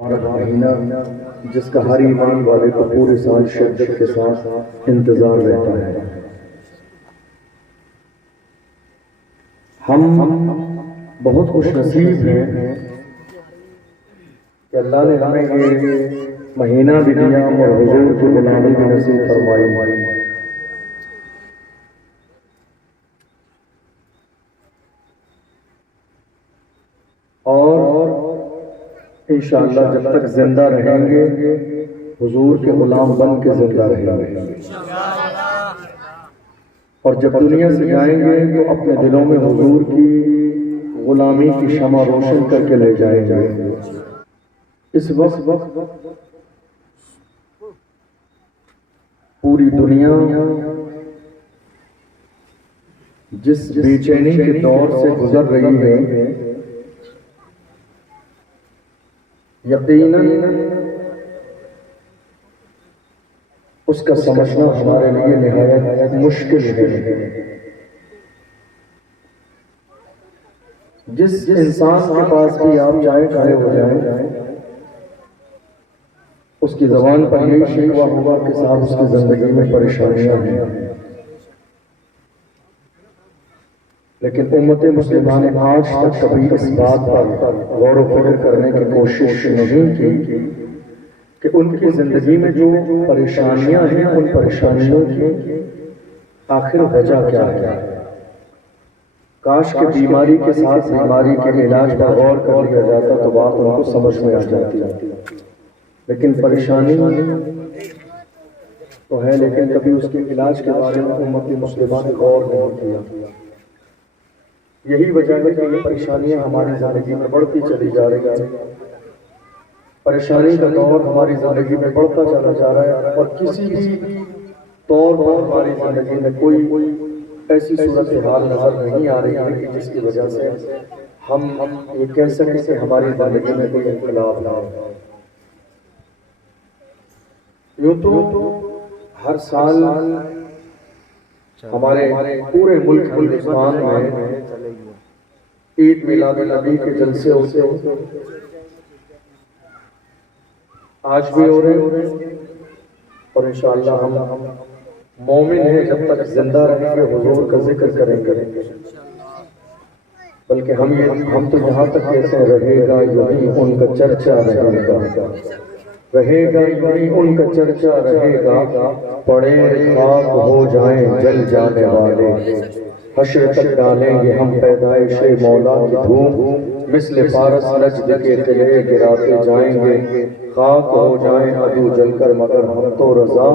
مبارک مہینہ جس کا ہر ایمان والے کو پورے سال شدت کے ساتھ انتظار رہتا ہے۔ ہم بہت خوش نصیب ہیں کہ اللہ نے ہمیں یہ مہینہ بھی دیا اور حضور کی غلامی بھی نصیب فرمائی۔ اور انشاءاللہ جب تک زندہ رہیں گے حضور کے غلام بن کے زندہ رہیں گے، اور جب دنیا سے جائیں گے تو اپنے دلوں میں حضور کی غلامی کی شمع روشن کر کے لے جائیں گے۔ اس وقت پوری دنیا جس بے چینی کے دور سے گزر رہی ہے، یقیناً اس کا سمجھنا ہمارے لیے نہایت مشکل ہے۔ جس انسان کے پاس بھی آپ چاہے کھڑے ہو جائیں، اس کی زبان پر یہی شکوہ ہوگا کہ صاحب اس کی زندگی میں پریشانیاں ہیں، لیکن امت مسلمہ نے آج تک کبھی اس بات پر غور و فکر کرنے کی کوشش نہیں کی کہ ان کی زندگی میں جو پریشانیاں ہیں ان پریشانیوں کی آخر وجہ کیا ہے۔ کاش کہ بیماری کے ساتھ بیماری کے علاج پر غور کر لیا جاتا تو بات ان کو سمجھ میں آ جاتی، لیکن پریشانی تو ہے، لیکن کبھی اس کے علاج کے بارے میں امت مسلمہ نے غور نہیں کیا۔ یہی وجہ ہے کہ یہ پریشانیاں ہماری زندگی میں بڑھتی چلی جا رہی ہیں، پریشانی کا دور ہماری زندگی میں بڑھتا چلا جا رہا ہے، اور کسی بھی طور پر ہماری زندگی میں کوئی ایسی صورتحال نظر نہیں آ رہی ہے جس کی وجہ سے ہم یہ کہہ سکیں کہ ہماری زندگی میں کوئی انقلاب نہ ہو۔ یوں تو ہر سال ہمارے پورے ملک ہندوستان میں عید میلاد النبی کے جلسے ہوتے ہیں، آج بھی ہو رہے ہیں، اور انشاءاللہ ہم مومن ہیں جب تک زندہ رہیں گے حضور کا ذکر کریں گے، بلکہ ہم تو یہاں تک کہتے ہیں رہے گا یہی ان کا چرچا رہے گا، رہے گا یہی ان کا چرچا رہے گا، پڑے خاک ہو جائیں جل جانے والے، حشر تک ڈالیں گے ہم پیدائش مولا کی دھوم، مثل فارس نجد کے قلعے گراتے جائیں گے، خاک ہو جائیں عدو جل کر مگر ہم تو رضا،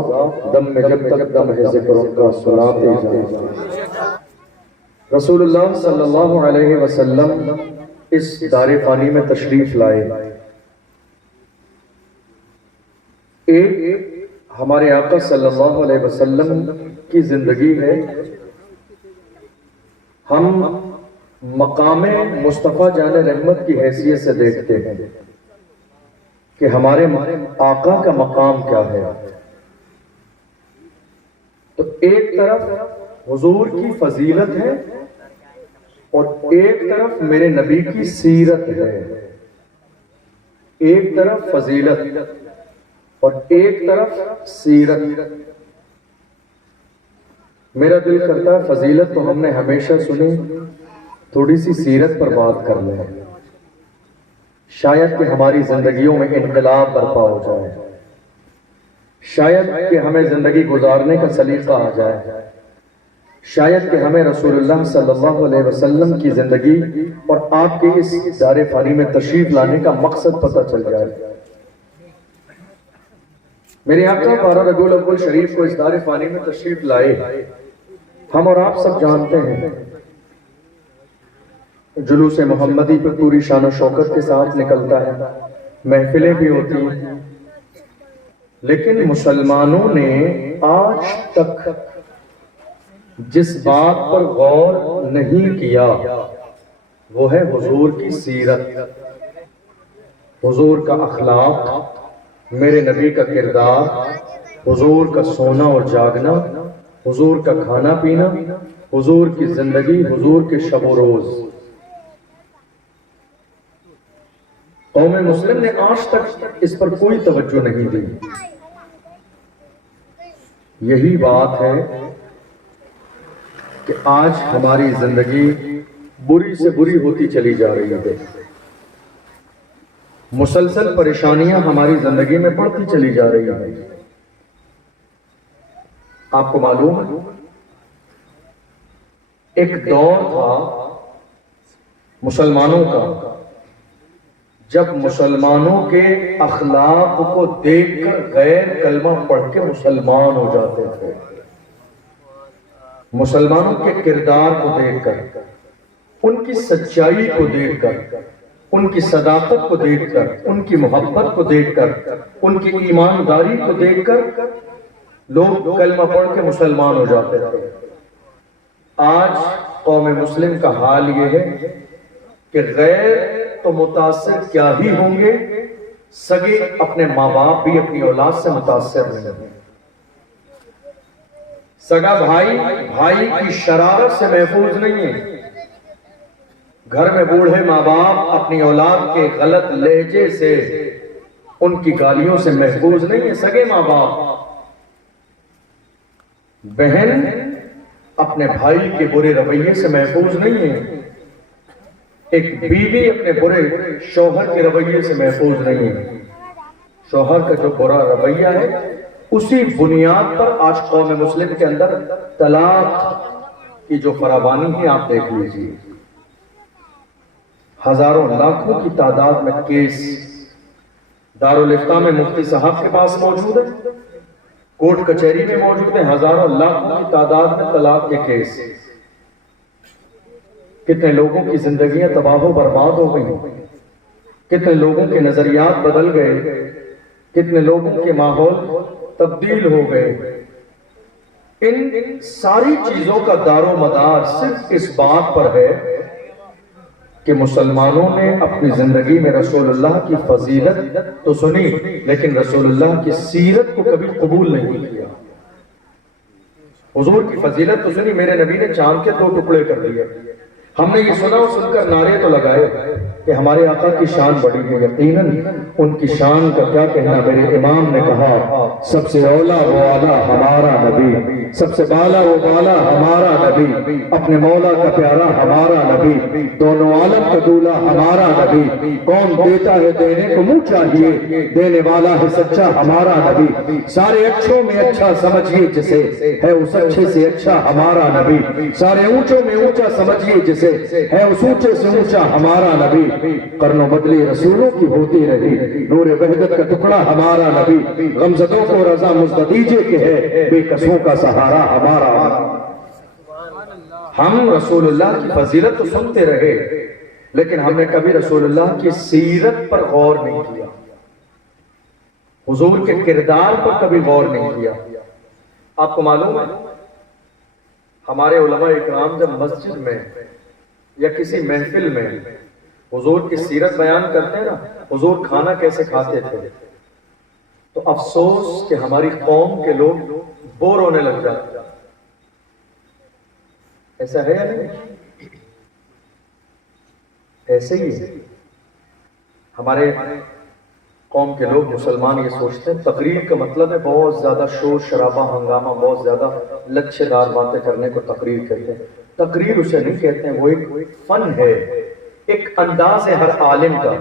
دم میں جب تک دم ہے ذکر ان کا سناتے جائیں گے۔ رسول اللہ صلی اللہ علیہ وسلم اس دار فانی میں تشریف لائے۔ ایک ہمارے آقا صلی اللہ علیہ وسلم کی زندگی ہے، ہم مقام مصطفیٰ جان رحمت کی حیثیت سے دیکھتے ہیں کہ ہمارے آقا کا مقام کیا ہے۔ تو ایک طرف حضور کی فضیلت ہے اور ایک طرف میرے نبی کی سیرت ہے، ایک طرف فضیلت اور ایک طرف سیرت۔ میرا دل کرتا ہے فضیلت تو ہم نے ہمیشہ سنی، تھوڑی سی سیرت پر بات کر لیں، شاید کہ ہماری زندگیوں میں انقلاب برپا ہو جائے، شاید کہ ہمیں زندگی گزارنے کا سلیقہ آ جائے، شاید کہ ہمیں رسول اللہ صلی اللہ علیہ وسلم کی زندگی اور آپ کے اس دار فانی میں تشریف لانے کا مقصد پتہ چل جائے۔ میرے آقا 12 ربیع الاول شریف کو اس دار فانی میں تشریف لائے، ہم اور آپ سب جانتے ہیں جلوس محمدی پر پوری شان و شوکت کے ساتھ نکلتا ہے، محفلیں بھی ہوتی ہیں، لیکن مسلمانوں نے آج تک جس بات پر غور نہیں کیا وہ ہے حضور کی سیرت، حضور کا اخلاق، میرے نبی کا کردار، حضور کا سونا اور جاگنا، حضور کا کھانا پینا، حضور کی زندگی، حضور کے شب و روز۔ قوم مسلم نے آج تک اس پر کوئی توجہ نہیں دی. یہی بات ہے کہ آج ہماری زندگی بری سے بری ہوتی چلی جا رہی ہے. مسلسل پریشانیاں ہماری زندگی میں بڑھتی چلی جا رہی ہیں. آپ کو معلوم ہے ایک دور تھا مسلمانوں کا جب مسلمانوں کے اخلاق کو دیکھ کر غیر کلمہ پڑھ کے مسلمان ہو جاتے تھے. مسلمانوں کے کردار کو دیکھ کر، ان کی سچائی کو دیکھ کر، ان کی صداقت کو دیکھ کر، ان کی محبت کو دیکھ کر، ان کی ایمانداری کو دیکھ کر لوگ کلمہ پڑھ کے مسلمان ہو جاتے تھے. آج قوم مسلم کا حال یہ ہے کہ غیر تو متاثر کیا ہی ہوں گے، سگے اپنے ماں باپ بھی اپنی اولاد سے متاثر نہیں ہیں. سگا بھائی کی شرارت سے محفوظ نہیں ہے. گھر میں بوڑھے ماں باپ اپنی اولاد کے غلط لہجے سے، ان کی گالیوں سے محفوظ نہیں ہے. سگے ماں باپ، بہن اپنے بھائی کے برے رویے سے محفوظ نہیں ہے. ایک بیوی اپنے برے شوہر کے رویے سے محفوظ نہیں ہے. شوہر کا جو برا رویہ ہے اسی بنیاد پر آج قوم مسلم کے اندر طلاق کی جو فراوانی ہے آپ دیکھ لیجیے. ہزاروں لاکھوں کی تعداد میں کیس دارالافتاء میں مفتی صاحب کے پاس موجود ہے، کورٹ کچہری میں موجود ہے. ہزاروں لاکھوں کی تعداد میں طلاق کے کیس. کتنے لوگوں کی زندگیاں تباہ و برباد ہو گئی، کتنے لوگوں کے نظریات بدل گئے، کتنے لوگوں کے ماحول تبدیل ہو گئے. ان ساری چیزوں کا دار و مدار صرف اس بات پر ہے کہ مسلمانوں نے اپنی زندگی میں رسول اللہ کی فضیلت تو سنی لیکن رسول اللہ کی سیرت کو کبھی قبول نہیں کیا. حضور کی فضیلت تو سنی، میرے نبی نے چاند کے 2 ٹکڑے کر دیے. ہم نے یہ سنا اور سن کر نعرے تو لگائے کہ ہمارے آقا کی شان بڑی ہے. یقیناً ان کی شان کا کیا کہنا. میرے امام نے کہا سب سے اولا و اعلیٰ ہمارا نبی، سب سے بالا و بالا ہمارا نبی، اپنے مولا کا پیارا ہمارا نبی، دونوں عالم کا دولہ ہمارا نبی. کون دیتا ہے دینے کو منہ چاہیے، دینے والا ہے سچا ہمارا نبی. سارے اچھوں میں اچھا سمجھیے جسے، ہے اس اچھے سے اچھا ہمارا نبی. سارے اونچوں میں اونچا سمجھیے جسے، ہے اس اونچے سے اونچا ہمارا نبی. قرنوں بدلی رسولوں کی ہوتی رہی، نور وحدت کا ٹکڑا ہمارا نبی. غمزدوں کو رضا مزد دیجئے کہ ہے بے کسوں کا سہارا ہمارا. ہم رسول اللہ کی فضیلت تو سنتے رہے لیکن ہم نے کبھی رسول اللہ کی سیرت پر غور نہیں کیا، حضور کے کردار پر کبھی غور نہیں کیا. آپ کو معلوم ہے ہمارے علماء اکرام جب مسجد میں یا کسی محفل میں حضور کی سیرت بیان کرتے ہیں نا، حضور کھانا کیسے کھاتے تھے، تو افسوس کہ ہماری قوم کے لوگ بور ہونے لگ جاتے. ایسا ہے یا نہیں؟ ایسے ہی ہے. ہمارے قوم کے لوگ مسلمان یہ سوچتے ہیں تقریر کا مطلب ہے بہت زیادہ شور شرابہ ہنگامہ، بہت زیادہ لچھے دار باتیں کرنے کو تقریر کہتے ہیں. تقریر اسے نہیں کہتے ہیں، وہ ایک فن ہے، ایک انداز ہے ہر عالم کا.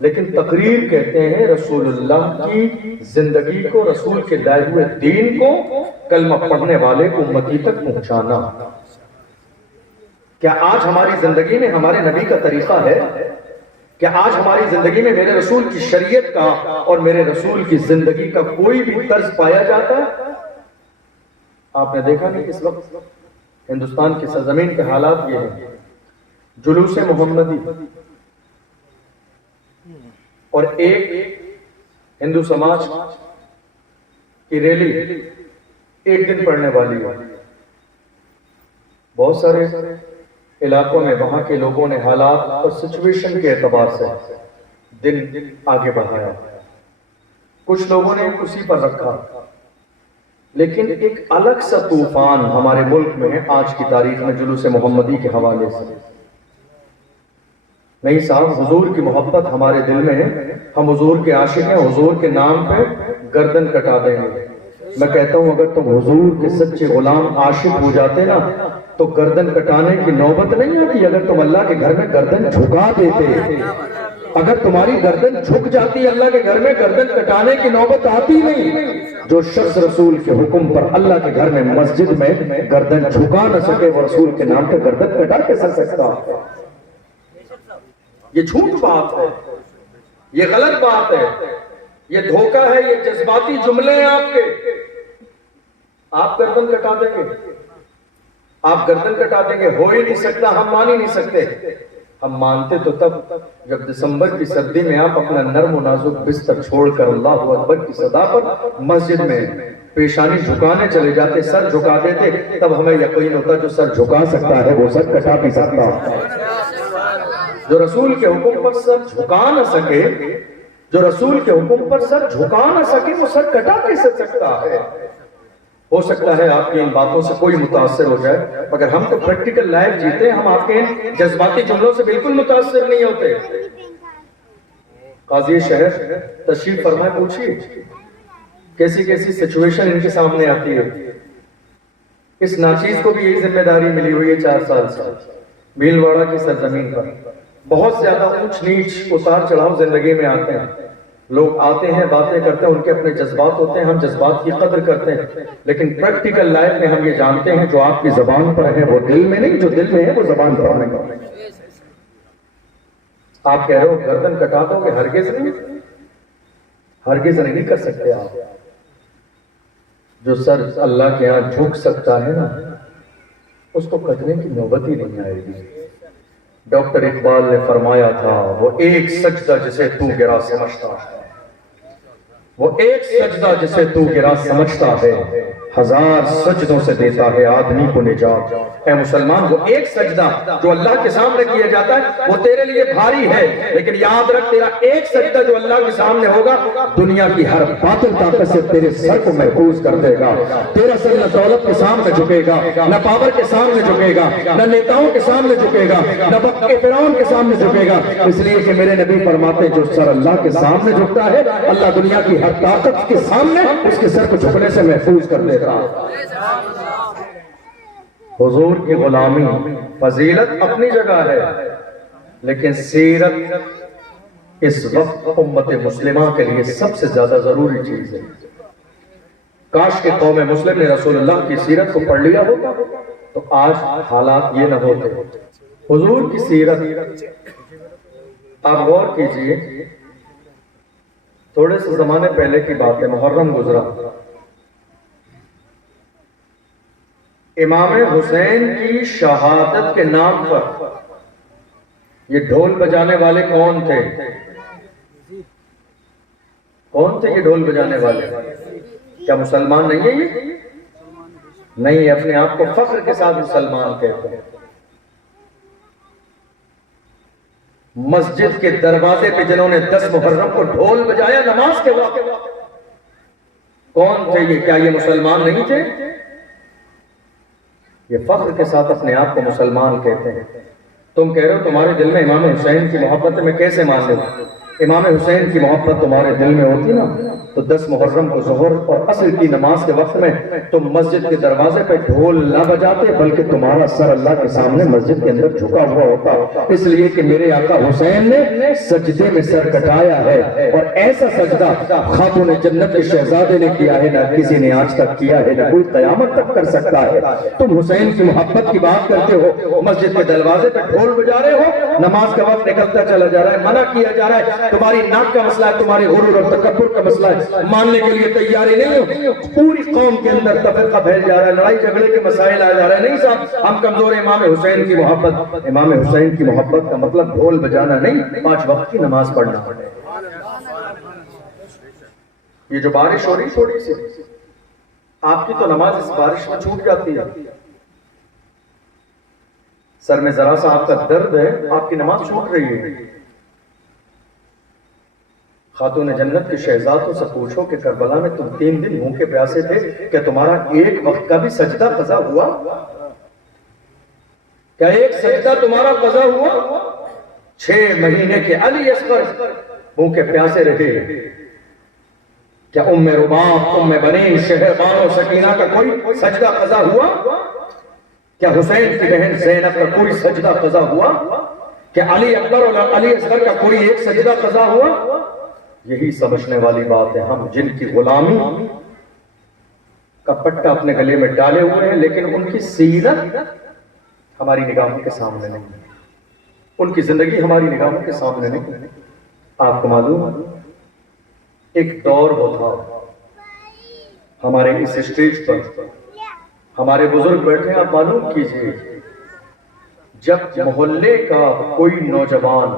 لیکن تقریر کہتے ہیں رسول اللہ کی زندگی کو، رسول کے لائے ہوئے دین کو کلمہ پڑھنے والے امتی تک پہنچانا. کیا آج ہماری زندگی میں ہمارے نبی کا طریقہ ہے؟ کیا آج ہماری زندگی میں میرے رسول کی شریعت کا اور میرے رسول کی زندگی کا کوئی بھی طرز پایا جاتا ہے؟ آپ نے دیکھا نہیں اس وقت ہندوستان کی سرزمین کے حالات یہ ہیں. جلوس محمدی اور ایک ہندو سماج کی ریلی ایک دن پڑھنے والی ہے. بہت سارے علاقوں میں وہاں کے لوگوں نے حالات اور سچویشن کے اعتبار سے دن آگے بڑھایا، کچھ لوگوں نے اسی پر رکھا. لیکن ایک الگ سا طوفان ہمارے ملک میں ہے آج کی تاریخ میں جلوس محمدی کے حوالے سے. نہیں صاحب، حضور کی محبت ہمارے دل میں ہے، ہم حضور کے عاشق ہیں، حضور کے نام پہ گردن کٹا دیں گے۔ میں کہتا ہوں اگر تم حضور کے سچے غلام عاشق ہو جاتے نا تو گردن کٹانے کی نوبت نہیں آتی۔ اگر تم اللہ کے گھر میں گردن جھکا دیتے، اگر تمہاری گردن جھک جاتی اللہ کے گھر میں، گردن کٹانے کی نوبت آتی نہیں۔ جو شخص رسول کے حکم پر اللہ کے گھر میں مسجد میں گردن جھکا نہ سکے وہ رسول کے نام پہ گردن کٹا کیسے سکتا؟ یہ جھوٹ بات ہے، یہ غلط بات ہے، یہ دھوکہ ہے، یہ جذباتی جملے ہیں آپ کے۔ آپ گردن کٹا دیں گے، آپ گردن کٹا دیں گے، ہو ہی نہیں سکتا، ہم مان ہی نہیں سکتے۔ ہم مانتے تو تب جب دسمبر کی سردی میں آپ اپنا نرم و نازک بستر چھوڑ کر اللہ اکبر کی صدا پر مسجد میں پیشانی جھکانے چلے جاتے، سر جھکا دیتے، تب ہمیں یقین ہوتا جو سر جھکا سکتا ہے وہ سر کٹا بھی سکتا ہے۔ جو رسول کے حکم پر سر جھکا نہ سکے، جو رسول کے حکم پر سر جھکا نہ سکے وہ سر کٹا کیسے سکتا ہے؟ ہو سکتا ہے آپ کی ان باتوں سے کوئی متاثر ہو جائے، مگر ہم تو پریکٹیکل لائف جیتے ہیں، ہم آپ کے جذباتی جملوں سے بالکل متاثر نہیں ہوتے۔ قاضی شہر تشریف فرمائے، پوچھیے کیسی کیسی سچویشن ان کے سامنے آتی ہے۔ اس ناچیز کو بھی یہی ذمہ داری ملی ہوئی ہے 4 سال سے، بھیلواڑہ کی سرزمین پر۔ بہت زیادہ اونچ نیچ اتار چڑھاؤ زندگی میں آتے ہیں، لوگ آتے ہیں باتیں کرتے ہیں، ان کے اپنے جذبات ہوتے ہیں، ہم جذبات کی قدر کرتے ہیں، لیکن پریکٹیکل لائف میں ہم یہ جانتے ہیں جو آپ کی زبان پر ہے وہ دل میں نہیں، جو دل میں ہے وہ زبان پر نہیں۔ آپ کہہ رہے ہو گردن کٹا دو گے، ہرگز نہیں، ہرگز نہیں کر سکتے آپ۔ جو سر اللہ کے ہاں جھک سکتا ہے نا اس کو کٹنے کی نوبت ہی نہیں آئے گی۔ ڈاکٹر اقبال نے فرمایا تھا وہ ایک سجدہ جسے تو گرا سمجھتا ہے، وہ ایک سجدہ جسے تو گرا سمجھتا ہے، 1000 سجدوں سے دیتا ہے آدمی کو نجات۔ اے مسلمان، وہ ایک سجدہ جو اللہ کے سامنے کیا جاتا ہے وہ تیرے لیے بھاری ہے، لیکن یاد رکھ تیرا ایک سجدہ جو اللہ کے سامنے ہوگا دنیا کی ہر باطل طاقت سے تیرے سر کو محفوظ کر دے گا۔ تیرا سر نہ دولت کے سامنے جھکے گا، نہ پاور کے سامنے جھکے گا، نہ نیتاؤں کے سامنے جھکے گا، نہ وقت کے فرعون کے سامنے جھکے گا، اس لیے کہ میرے نبی فرماتے جو سر اللہ کے سامنے جھکتا ہے اللہ دنیا کی ہر طاقت کے سامنے اس کے سر کو جھکنے سے محفوظ کر دیتا ہے۔ حضور کی غلامی فضیلت اپنی جگہ ہے، لیکن سیرت اس وقت امت مسلمہ کے لیے سب سے زیادہ ضروری چیز ہے۔ کاش کہ قوم مسلم نے رسول اللہ کی سیرت کو پڑھ لیا ہوتا تو آج حالات یہ نہ ہوتے۔ حضور کی سیرت آپ غور کیجئے، تھوڑے سے زمانے پہلے کی بات ہے، محرم گزرا، امام حسین کی شہادت کے نام پر یہ ڈھول بجانے والے کون تھے؟ کون تھے یہ ڈھول بجانے والے؟ کیا مسلمان نہیں ہے یہ؟ نہیں، اپنے آپ کو فخر کے ساتھ مسلمان کہتے ہیں۔ مسجد کے دروازے پہ جنہوں نے 10 محرم کو ڈھول بجایا نماز کے وقت، کون تھے یہ؟ کیا یہ مسلمان نہیں تھے؟ یہ فخر کے ساتھ اپنے آپ کو مسلمان کہتے ہیں۔ تم کہہ رہے ہو تمہارے دل میں امام حسین کی محبت میں کیسے مان لوں؟ امام حسین کی محبت تمہارے دل میں ہوتی نا تو 10 محرم کو ظہر اور عصر کی نماز کے وقت میں تم مسجد کے دروازے پہ ڈھول نہ بجاتے، بلکہ تمہارا سر اللہ کے سامنے مسجد کے اندر جھکا ہوا ہوتا، اس لیے کہ میرے آقا حسین نے سجدے میں سر کٹایا ہے، اور ایسا سجدہ خاتون جنت کے شہزادے نے کیا ہے نہ کسی نے آج تک کیا ہے، نہ کوئی قیامت تک کر سکتا ہے۔ تم حسین کی محبت کی بات کرتے ہو، مسجد کے دروازے پہ ڈھول بجا رہے ہو، نماز کا وقت نکلتا چلا جا رہا ہے، منع کیا جا رہا ہے، تمہاری ناک کا مسئلہ ہے، تمہاری غرور اور تکبر کا مسئلہ ہے، ماننے کے لیے تیاری نہیں ہو، پوری قوم کے اندر تفرقہ پھیل جا رہا ہے، لڑائی جھگڑے کے مسائل آ جا رہے ہیں۔ نہیں صاحب، ہم کمزور ہیں۔ امام حسین کی محبت، امام حسین کی محبت کا مطلب ڈھول بجانا نہیں، 5 وقت کی نماز پڑھنا۔ یہ جو بارش ہو رہی تھوڑی سی، آپ کی تو نماز اس بارش میں چھوٹ جاتی ہے، سر میں ذرا سا آپ کا درد ہے، آپ کی نماز چھوٹ رہی ہے۔ خاتون جنت کے شہزادوں سے پوچھو کہ کربلا میں تم 3 دن بھوکے پیاسے تھے، کیا تمہارا ایک وقت کا بھی سجدہ قضا ہوا؟ کیا ایک سجدہ تمہارا قضا ہوا؟ 6 مہینے کے علی اصغر بھوکے پیاسے رہے. کیا ام رباب، ام بنین، شہربان و سکینہ کا کوئی سجدہ قضا ہوا؟ کیا حسین کی بہن زینب کا کوئی سجدہ قضا ہوا؟ کیا علی اکبر اور علی اصغر کا کوئی ایک سجدہ قضا ہوا؟ یہی سمجھنے والی بات ہے. ہم جن کی غلامی کا پٹا اپنے گلے میں ڈالے ہوئے ہیں، لیکن ان کی سیرت ہماری نگاہوں کے سامنے نہیں ہے، ان کی زندگی ہماری نگاہوں کے سامنے نہیں ہے. آپ کو معلوم ایک دور وہ تھا ہمارے اس اسٹیج پر ہمارے بزرگ بیٹھے، آپ معلوم کیجئے، جب محلے کا کوئی نوجوان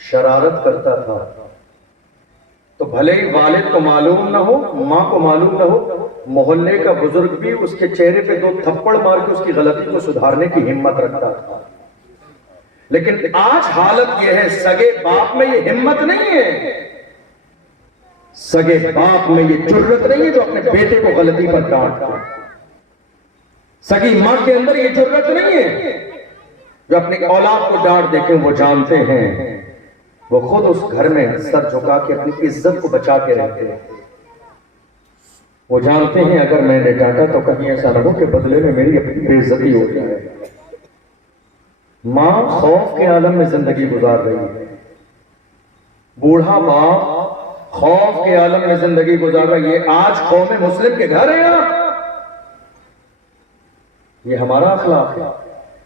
شرارت کرتا تھا تو بھلے ہی والد کو معلوم نہ ہو، ماں کو معلوم نہ ہو، محلے کا بزرگ بھی اس کے چہرے پہ 2 تھپڑ مار کے اس کی غلطی کو سدھارنے کی ہمت رکھتا تھا. لیکن آج حالت یہ ہے، سگے باپ میں یہ ہمت نہیں ہے، سگے باپ میں یہ جرت نہیں ہے جو اپنے بیٹے کو غلطی پر ڈانٹتا. سگی ماں کے اندر یہ جرت نہیں ہے جو اپنے اولاد کو ڈانٹ دے کے وہ جانتے ہیں وہ خود اس گھر میں سر جھکا کے اپنی عزت کو بچا کے رہتے ہیں. وہ جانتے ہیں اگر میں نے ڈانٹا تو کہیں ایسا نہ ہو کہ بدلے میں میری اپنی بے عزتی ہو جائے. ماں خوف کے عالم میں زندگی گزار رہی ہے، بوڑھا باپ خوف کے عالم میں زندگی گزار رہا ہے. یہ آج قوم مسلم کے گھر ہے. یہ ہمارا اخلاق ہے،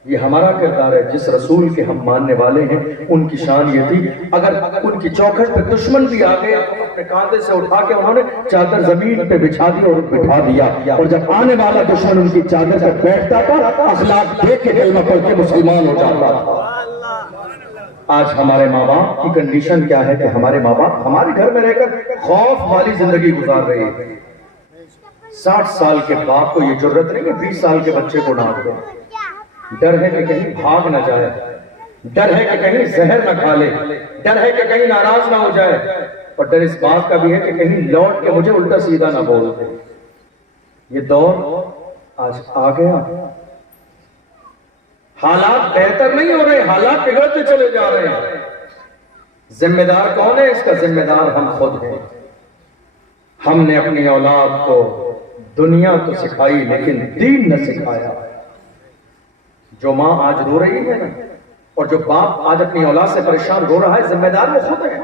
یہ ہمارا کردار ہے. جس رسول کے ہم ماننے والے ہیں ان کی شان یہ تھی، اگر ان کی چوکھٹ پہ دشمن بھی آ گئے تو اپنے کاندھے سے اٹھا کے انہوں نے چادر زمین پہ بچھا دی اور بٹھا دیا. اور جب آنے والا دشمن ان کی چادر پر بیٹھتا تھا، اخلاق دیکھ کے کلمہ پڑھ کے مسلمان ہو جاتا تھا. آج ہمارے ماں باپ کی کنڈیشن کیا ہے کہ ہمارے ماں باپ ہمارے گھر میں رہ کر خوف والی زندگی گزار رہے ہیں. 60 سال کے باپ کو یہ جرت نہیں ہے 20 سال کے بچے کو ڈانٹ دے. ڈر ہے کہ کہیں بھاگ نہ جائے، ڈر ہے کہ کہیں زہر نہ کھا لے، ڈر ہے کہ کہیں ناراض نہ ہو جائے، اور ڈر اس بات کا بھی ہے کہ کہیں لوٹ کے مجھے الٹا سیدھا نہ بول دے. یہ دور آج آ گیا. حالات بہتر نہیں ہو رہے، حالات بگڑتے چلے جا رہے ہیں. ذمہ دار کون ہے؟ اس کا ذمہ دار ہم خود ہیں. ہم نے اپنی اولاد کو دنیا تو سکھائی لیکن دین نہ سکھایا. جو ماں آج رو رہی ہے نا، اور جو باپ آج اپنی اولاد سے پریشان رو رہا ہے، ذمہ دار وہ خود ہے.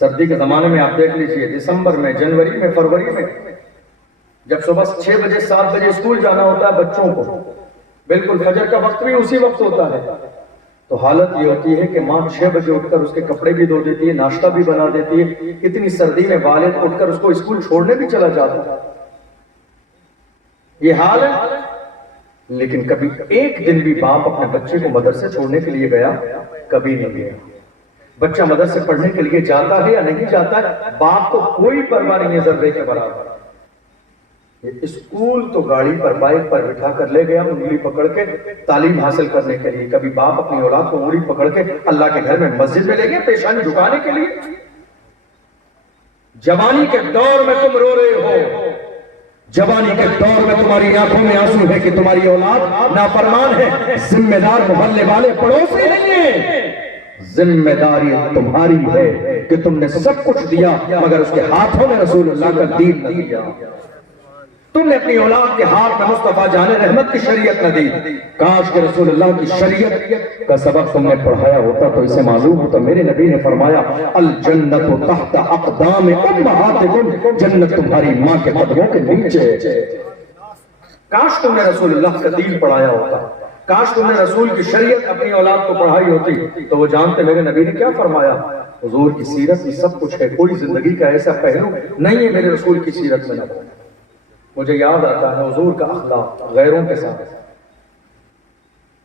سردی کے زمانے میں آپ دیکھ لیجئے، دسمبر میں، جنوری میں، فروری میں، جب صبح 6 بجے 7 بجے اسکول جانا ہوتا ہے بچوں کو، بالکل فجر کا وقت بھی اسی وقت ہوتا ہے، تو حالت یہ ہوتی ہے کہ ماں 6 بجے اٹھ کر اس کے کپڑے بھی دھو دیتی ہے، ناشتہ بھی بنا دیتی ہے. اتنی سردی میں والد اٹھ کر اس کو اسکول چھوڑنے بھی چلا جاتا ہے. یہ حال ہے. لیکن کبھی ایک دن بھی باپ اپنے بچے کو مدرسے چھوڑنے کے لیے گیا؟ کبھی نہیں گیا. بچہ مدرسے پڑھنے کے لیے جاتا ہے یا نہیں جاتا ہے، باپ کو کوئی پرواہ نہیں ہے ذرے کے برابر. اسکول تو گاڑی پر بائک پر بٹھا کر لے گیا انگلی پکڑ کے تعلیم حاصل کرنے کے لیے. کبھی باپ اپنی اولاد کو انگلی پکڑ کے اللہ کے گھر میں مسجد میں لے گیا پیشانی جھکانے کے لیے. جوانی کے دور میں تم رو رہے ہو، جوانی کے دور میں تمہاری آنکھوں میں آنسو ہے کہ تمہاری اولاد نافرمان ہے. ذمہ دار محلے والے پڑوسی نہیں ہیں، ذمہ داری تمہاری ہے کہ تم نے سب کچھ دیا مگر اس کے ہاتھوں میں رسول اللہ کا دین نہ دیا. تم نے اپنی اولاد کے ہاتھ میں مصطفیٰ جان رحمت کی شریعت نہ دی. کاش کہ رسول اللہ کی شریعت کا سبق تم نے پڑھایا ہوتا تو اسے معلوم ہوتا. میرے نبی نے فرمایا الجنت تحت اقدام امہاتکم، جنت تمہاری ماں کے قدموں کے نیچے. کاش تم نے رسول اللہ کا دین پڑھایا ہوتا، کاش تم نے رسول کی شریعت اپنی اولاد کو پڑھائی ہوتی تو وہ جانتے میرے نبی نے کیا فرمایا. حضور کی سیرت میں سب کچھ ہے، کوئی زندگی کا ایسا پہلو نہیں ہے میرے رسول کی سیرت میں نہ. مجھے یاد آتا ہے حضور کا اخلاق غیروں کے ساتھ.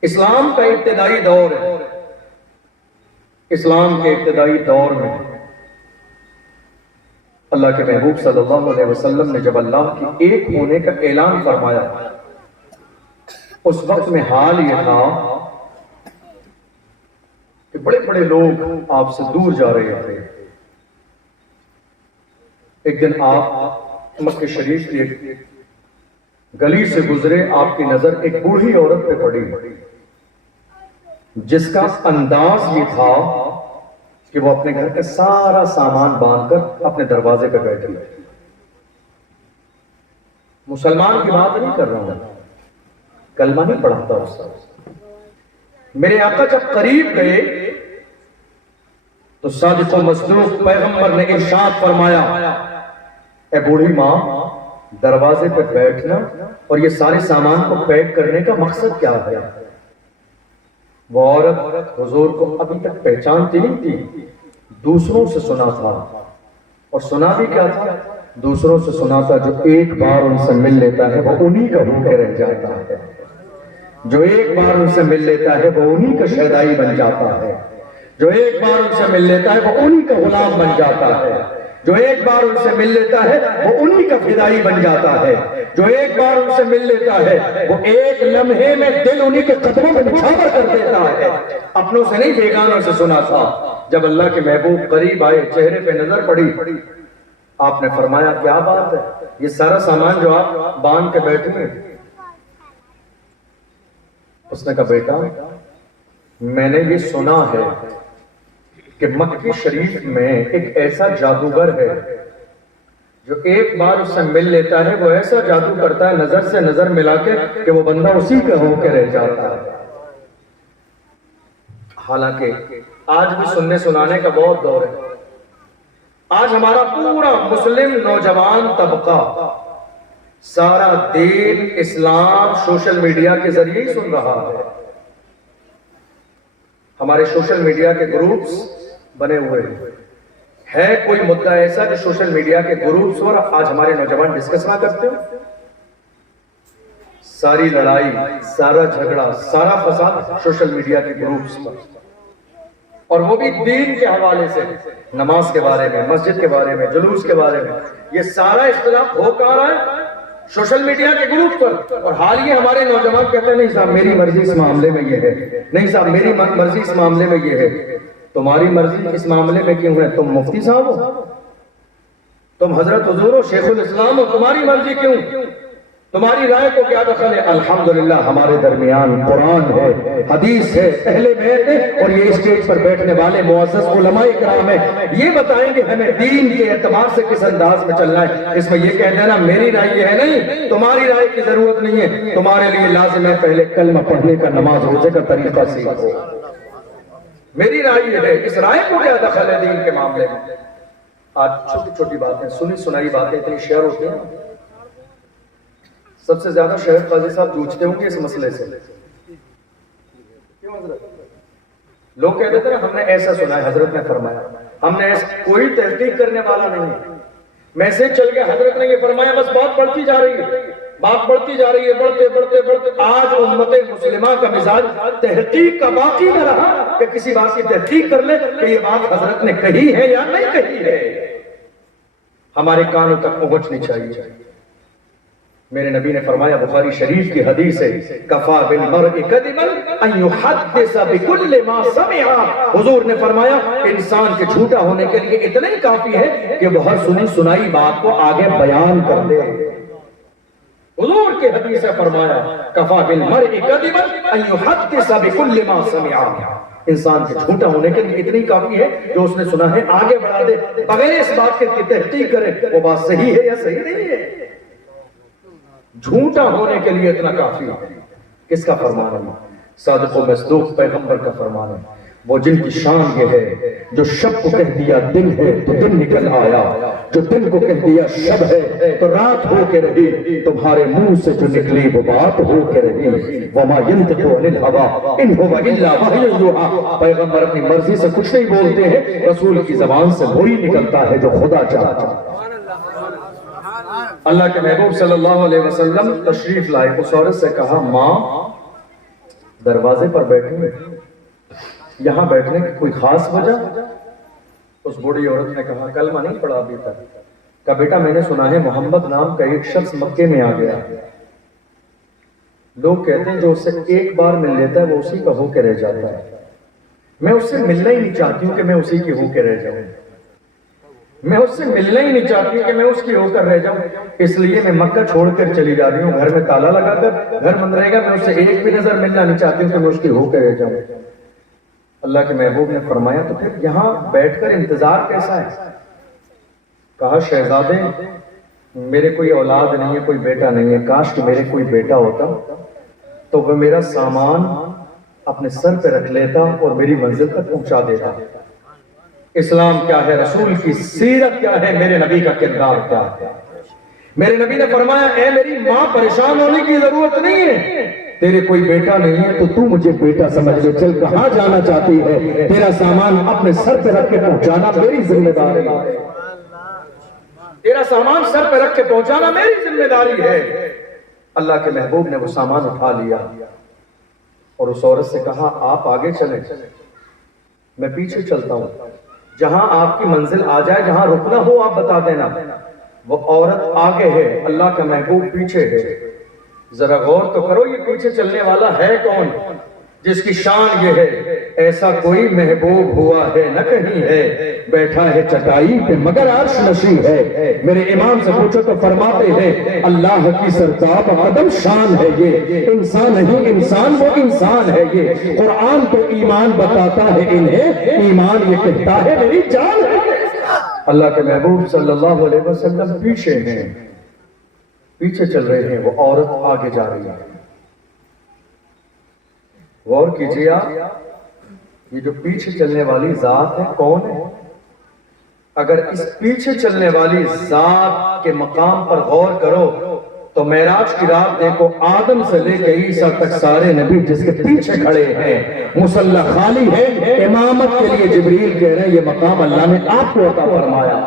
اسلام کا ابتدائی دور ہے، اسلام کے ابتدائی دور میں اللہ کے محبوب صلی اللہ علیہ وسلم نے جب اللہ کی ایک ہونے کا اعلان فرمایا، اس وقت میں حال یہ تھا کہ بڑے بڑے لوگ آپ سے دور جا رہے تھے. ایک دن آپ مکہ شریف کی ایک گلی سے گزرے، آپ کی نظر ایک بوڑھی عورت پہ پڑی. جس کا انداز یہ تھا کہ وہ اپنے گھر کا سارا سامان باندھ کر اپنے دروازے پہ بیٹھی. مسلمان کی بات نہیں کر رہا ہوں، کلمہ نہیں پڑھاتا اس سے. میرے آقا جب قریب گئے تو صادق و مصدوق پیغمبر نے ارشاد فرمایا، اے بوڑھی ماں، دروازے پہ بیٹھنا اور یہ سارے سامان کو پیک کرنے کا مقصد کیا ہے؟ وہ عورت حضور کو ابھی تک پہچانتی نہیں تھی، دوسروں سے سنا تھا. اور سنا بھی کیا تھا؟ دوسروں سے سنا تھا جو ایک بار ان سے مل لیتا ہے وہ انہی کا ہو کے رہ جاتا ہے، جو ایک بار ان سے مل لیتا ہے وہ انہی کا شیدائی بن جاتا ہے، جو ایک بار ان سے مل لیتا ہے وہ انہی کا غلام بن جاتا ہے، جو ایک بار ان سے مل لیتا ہے وہ انہی کا فدائی بن جاتا ہے، جو ایک بار ان سے مل لیتا ہے وہ ایک لمحے میں دل انہی کے قدموں میں نچھاور کر دیتا ہے. اپنوں سے نہیں بیگانوں سے سنا تھا. جب اللہ کے محبوب قریب آئے، چہرے پہ نظر پڑی، آپ نے فرمایا کیا بات ہے، یہ سارا سامان جو آپ باندھ کے بیٹھے ہیں؟ اس نے کہا بیٹا، میں نے یہ سنا ہے کہ مکہ شریف میں ایک ایسا جادوگر ہے جو ایک بار اس سے مل لیتا ہے، وہ ایسا جادو کرتا ہے نظر سے نظر ملا کے کہ وہ بندہ اسی کا ہو کے رہ جاتا ہے. حالانکہ آج بھی سننے سنانے کا بہت دور ہے. آج ہمارا پورا مسلم نوجوان طبقہ سارا دین اسلام سوشل میڈیا کے ذریعے ہی سن رہا ہے. ہمارے سوشل میڈیا کے گروپس بنے ہوئے ہے کوئی مدعا ایسا کہ سوشل میڈیا کے گروپس پر آج ہمارے نوجوان ڈسکس نہ کرتے ہو؟ ساری لڑائی، سارا جھگڑا، سارا فساد سوشل میڈیا کے گروپس پر، اور وہ بھی دین کے حوالے سے، نماز کے بارے میں، مسجد کے بارے میں، جلوس کے بارے میں. یہ سارا اختلاف ہو کہاں رہا ہے؟ سوشل میڈیا کے گروپ پر. اور حال یہ ہمارے نوجوان کہتے ہیں نہیں صاحب میری مرضی اس معاملے میں یہ ہے، نہیں صاحب میری مرضی اس معاملے میں یہ ہے. تمہاری مرضی اس معاملے میں کیوں ہے؟ تم مفتی صاحب ہو، تم حضرت حضور ہو، شیخ الاسلام ہو، تمہاری مرضی کیوں؟ تمہاری رائے کو کیا دخل ہے؟ الحمدللہ ہمارے درمیان قرآن ہے، حدیث ہے، اہل بیت ہے، اور یہ اسٹیج پر بیٹھنے والے معزز علماء کرام ہیں. یہ بتائیں گے ہمیں دین کے اعتبار سے کس انداز میں چلنا ہے. اس میں یہ کہہ دینا میری رائے یہ ہے، نہیں، تمہاری رائے کی ضرورت نہیں ہے. تمہارے لیے لازم ہے پہلے کلمہ پڑھنے کا، نماز روزے کا طریقہ سیکھو. میری رائے یہ ہے، اس رائے کو کیا دخل ہے دین کے معاملے میں؟ آج چھوٹی چھوٹی باتیں، سنی سنائی باتیں اتنی شیئر ہوتی ہیں. سب سے زیادہ شہر قاضی صاحب جوجھتے ہوں گے اس مسئلے سے. لوگ کہتے تھے ہم نے ایسا سنا ہے، حضرت نے فرمایا. ہم نے ایسا، کوئی تحقیق کرنے والا نہیں ہے. میسج چل گیا، حضرت نے یہ فرمایا، بس بات بڑھتی جا رہی ہے، بات بڑھتی جا رہی ہے، بڑھتے بڑھتے بڑھتے آج امت مسلمہ کا مزاج تحقیق کا باقی نہ رہا کہ کسی بات کی تحقیق کر لے کہ یہ بات حضرت نے کہی ہے یا نہیں کہی ہے. ہمارے کانوں تک پہنچنی چاہیے. میرے نبی نے فرمایا، بخاری شریف کی حدیث ہے، کفا بالمرء کذبا ان یحدث بکل ما سمع. حضور نے فرمایا انسان کے جھوٹا ہونے کے لیے اتنا ہی کافی ہے کہ وہ ہر سنی سنائی بات کو آگے بیان کر دے. حضور کی حدیث ہے، فرمایا کفا بالمرء کذبا ان یحدث بکل ما سمع. انسان کے جھوٹا ہونے کے لیے اتنی کافی ہے جو اس نے سنا ہے آگے بڑھا دے، بغیر اس بات کے تحقیق کرے وہ بات صحیح ہے یا صحیح نہیں ہے. جھوٹا ہونے کے لیے اتنا کافی ہے. کس کا فرمان ہے؟ صادق و مصدوق پیغمبر کا فرمان ہے. وہ جن کی شان یہ ہے، جو شب کو کہہ دیا دن ہے تو دن نکل آیا، جو دن کو کہہ دیا شب ہے تو رات ہو کے رہی. تمہارے منہ سے جو نکلی وہ بات ہو کے رہی. وما ينطق عن الهوى ان هو الا وحی یوحی. پیغمبر اپنی مرضی سے کچھ نہیں بولتے ہیں، رسول کی زبان سے وہی نکلتا ہے جو خدا چاہتا ہے. اللہ کے محبوب صلی اللہ علیہ وسلم تشریف لائے. اس عورت سے کہا، ماں دروازے پر بیٹھیں، یہاں بیٹھنے کی کوئی خاص وجہ؟ اس بوڑھی عورت نے کہا، کلمہ نہیں پڑھا ابھی تک. کہا بیٹا میں نے سنا ہے محمد نام کا ایک شخص مکے میں آ گیا. لوگ کہتے ہیں جو اس سے ایک بار مل لیتا ہے وہ اسی کا ہو کے رہ جاتا ہے. میں اس سے ملنا ہی نہیں چاہتی ہوں کہ میں اسی کی ہو کے رہ جاؤں. میں اس سے ملنا ہی نہیں چاہتی کہ میں اس کی ہو کر رہ جاؤں. اس لیے میں مکہ چھوڑ کر چلی جا رہی ہوں. گھر میں تالا لگا کر گھر بند رہے گا. میں اس سے ایک بھی نظر ملنا نہیں چاہتی ہوں کہ میں اس کی ہو کر رہ جاؤں. اللہ کے محبوب نے فرمایا تو پھر یہاں بیٹھ کر انتظار کیسا ہے؟ کہا شہزادے میرے کوئی اولاد نہیں ہے، کوئی بیٹا نہیں ہے، کاش کہ میرے کوئی بیٹا ہوتا تو وہ میرا سامان اپنے سر پہ رکھ لیتا اور میری منزل تک پہنچا دیتا۔ اسلام کیا ہے، رسول کی سیرت کیا ہے، میرے نبی کا کردار کیا ہے۔ میرے نبی نے فرمایا اے میری ماں پریشان ہونے کی ضرورت نہیں ہے، تیرے کوئی بیٹا نہیں ہے تو مجھے بیٹا سمجھ لے، چل کہاں جانا چاہتی ہے، تیرا سامان اپنے سر پہ رکھ کے پہنچانا میری ذمہ داری ہے، تیرا سامان سر پہ رکھ کے پہنچانا میری ذمہ داری ہے۔ اللہ کے محبوب نے وہ سامان اٹھا لیا اور اس عورت سے کہا آپ آگے چلیں، میں پیچھے چلتا ہوں، جہاں آپ کی منزل آ جائے، جہاں رکنا ہو آپ بتا دینا۔ وہ عورت آگے ہے، اللہ کا محبوب پیچھے ہے۔ ذرا غور تو کرو یہ پیچھے چلنے والا ہے کون، جس کی شان یہ ہے ایسا کوئی محبوب ہوا ہے نہ کہیں ہے، بیٹھا ہے چٹائی پہ مگر عرش نشیں ہے۔ میرے امام سے پوچھو تو فرماتے ہیں اللہ کی سرتاب قدم شان ہے یہ، انسان نہیں انسان وہ انسان ہے یہ، قرآن تو ایمان بتاتا ہے انہیں، ایمان یہ کہتا ہے میری جان ہے۔ اللہ کے محبوب صلی اللہ علیہ وسلم پیچھے ہیں، پیچھے چل رہے ہیں، وہ عورت آگے جا رہی ہے۔ غور کیجیے آپ، یہ جو پیچھے چلنے والی ذات ہے کون ہے؟ اگر اس پیچھے چلنے والی ذات کے مقام پر غور کرو تو معراج کی رات دیکھو، آدم سے لے کے عیسیٰ تک سارے نبی جس کے پیچھے کھڑے ہیں، مصلی خالی ہے، امامت کے لیے جبریل کہہ رہے ہیں یہ مقام اللہ نے آپ کو عطا فرمایا،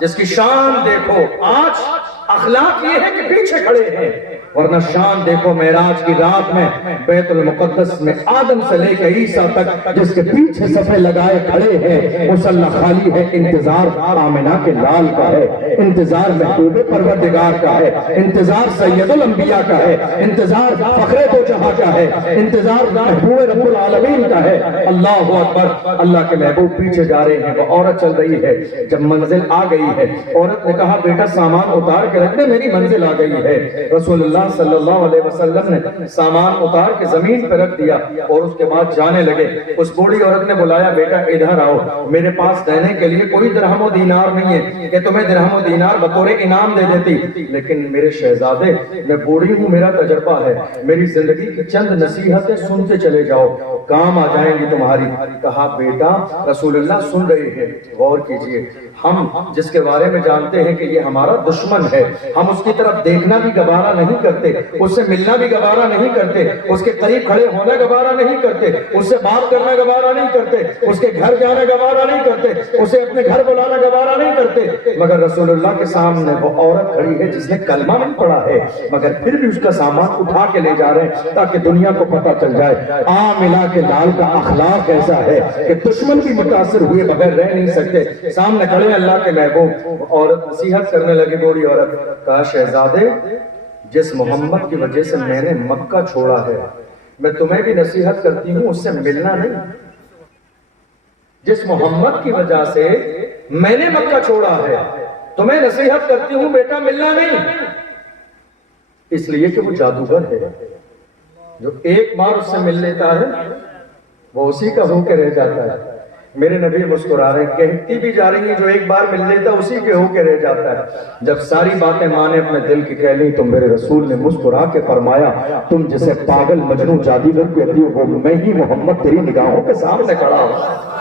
جس کی شان دیکھو۔ آج اخلاق یہ ہے کہ پیچھے کھڑے ہیں، ورنہ شان دیکھو معراج کی رات میں بیت المقدس میں آدم سے لے کے عیسیٰ تک جس کے پیچھے صفے لگائے کھڑے ہیں، مصلی خالی ہے۔ انتظار آمنہ کے لال کا ہے، انتظار محبوب پروردگار کا ہے، انتظار سید الانبیاء کا ہے، انتظار فخر دو جہاں کا ہے، انتظار محبوب رب العالمین کا ہے۔ اللہ اکبر، اللہ کے محبوب پیچھے جا رہے ہیں، وہ عورت چل رہی ہے۔ جب منزل آ گئی ہے، عورت نے کہا بیٹا سامان اتار کے رکھ دے، میری منزل آ گئی ہے۔ رسول اللہ صلی اللہ علیہ وسلم نے سامان اتار کے زمین پہ رکھ دیا اور اس کے بعد جانے لگے۔ اس بوڑھی عورت نے بلایا بیٹا ادھر آؤ، میرے پاس دینے کے لیے کوئی درہم و دینار نہیں ہے کہ تمہیں درہم و دینار بطور انعام دے دیتی، لیکن میرے شہزادے میں بوڑھی ہوں، میرا تجربہ ہے، میری زندگی کی چند نصیحتیں سنتے چلے جاؤ، کام آ جائیں گی تمہاری۔ کہا بیٹا رسول اللہ سن رہے ہیں، غور کیجئے، ہم جس کے بارے میں جانتے ہیں کہ یہ ہمارا دشمن ہے، ہم اس کی طرف دیکھنا بھی گوارا نہیں کرتے، اس سے ملنا بھی گوارا نہیں کرتے، اس کے قریب کھڑے ہونا گوارا نہیں کرتے، اس سے بات کرنا گوارا نہیں کرتے، اس کے گھر جانا گوارا نہیں کرتے، اسے اپنے گھر بلانا گوارا نہیں کرتے۔ مگر رسول اللہ کے سامنے وہ عورت کھڑی ہے جس نے کلمہ نہیں پڑھا ہے، مگر پھر بھی اس کا سامان اٹھا کے لے جا رہے ہیں تاکہ دنیا کو پتہ چل جائے عاملہ کے لال کا اخلاق ایسا ہے کہ دشمن بھی متاثر ہوئے بغیر رہ نہیں سکتے۔ سامنے کھڑے اللہ کے محبوب، عورت نصیحت کرنے لگی، بوڑھی عورت، کہا شہزادے جس محمد کی وجہ سے میں نے مکہ چھوڑا ہے، میں تمہیں بھی نصیحت کرتی ہوں اس سے ملنا نہیں۔ جس محمد کی وجہ سے میں نے مکہ چھوڑا ہے، تمہیں نصیحت کرتی ہوں بیٹا ملنا نہیں، اس لیے کہ وہ جادوگر ہے، جو ایک بار اس سے مل لیتا ہے وہ اسی کا ہو کے رہ جاتا ہے۔ میرے نبی مسکرا رہے، کہتی بھی جا رہی ہیں جو ایک بار مل لیتا اسی کے ہو کے رہ جاتا ہے۔ جب ساری باتیں ماں نے اپنے دل کی کہہ لی تو میرے رسول نے مسکرا کے فرمایا تم جسے پاگل مجنون جادوگر کہتی ہو وہ میں ہی محمد تیری نگاہوں کے سامنے کھڑا ہوں۔